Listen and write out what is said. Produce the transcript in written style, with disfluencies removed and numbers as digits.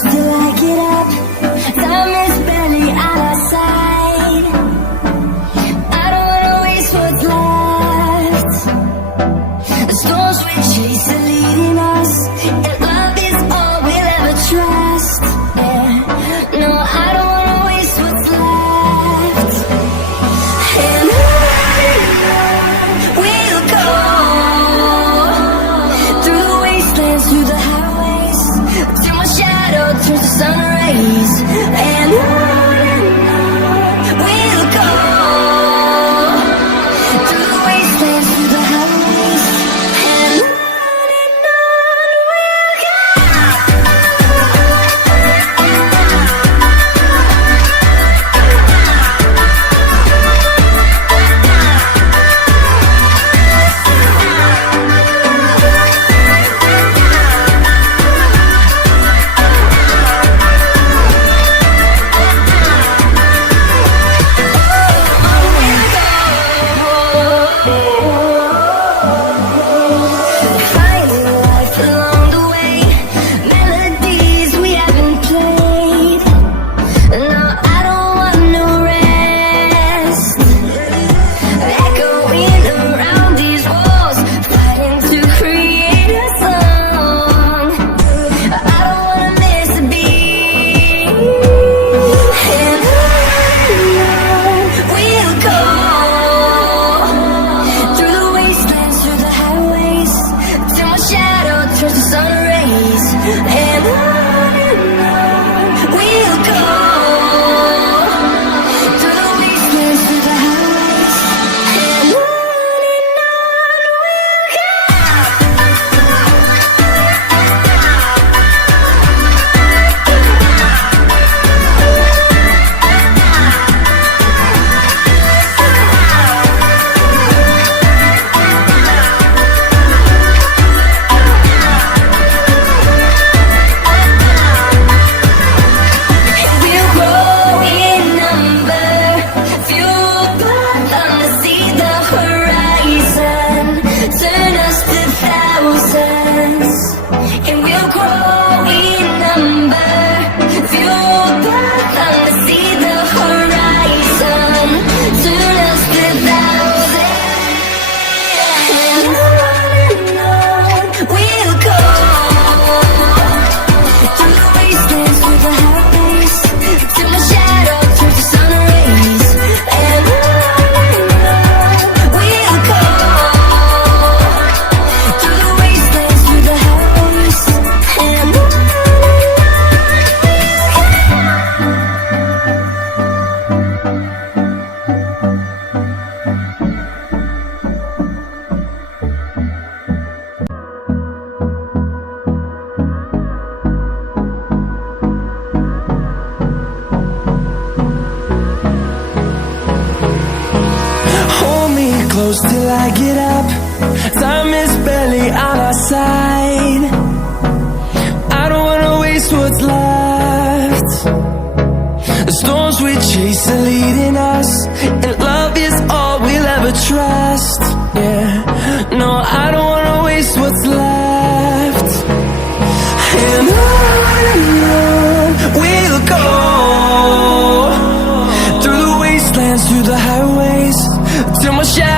close till I get up. Time is barely on our side. I don't wanna waste what's left. The storms we chase are leading us, and love is all we'll ever trust. Yeah, no, I don't wanna waste what's left. And on we'll go, through the wastelands, through the highways, till my shadow turns to sun rays. And on we'll go, through the wastelands, through the highways, and on we'll go. Finding life along the way, melodies we haven't played. No, I don't want no rest. Echoing around these walls, fighting to create a song. I don't wanna miss a beat. And on we'll go, through the wastelands, through the highways, till my shadow turns to sun rays. And on we'll go, through the wastelands, through the highways, and on we'll go. We'll grow in number, fueled by thunder, see the horizon, turn us to thousands. And we'll grow in number, fueled by thunder, see the horizon, turn us to thousands. And on we'll go, through the wastelands, through the highways, till my shadow turns to sun rays. And on we'll go, through the wastelands, through the highways, and on. Hold me close till I get up. Time is barely on our side. I don't wanna waste what's left. The storms we chase are leading us, and love is all we'll ever trust. Yeah, no, I don't wanna waste what's left. And on we'll go, through the wastelands, through the highways, till my shadow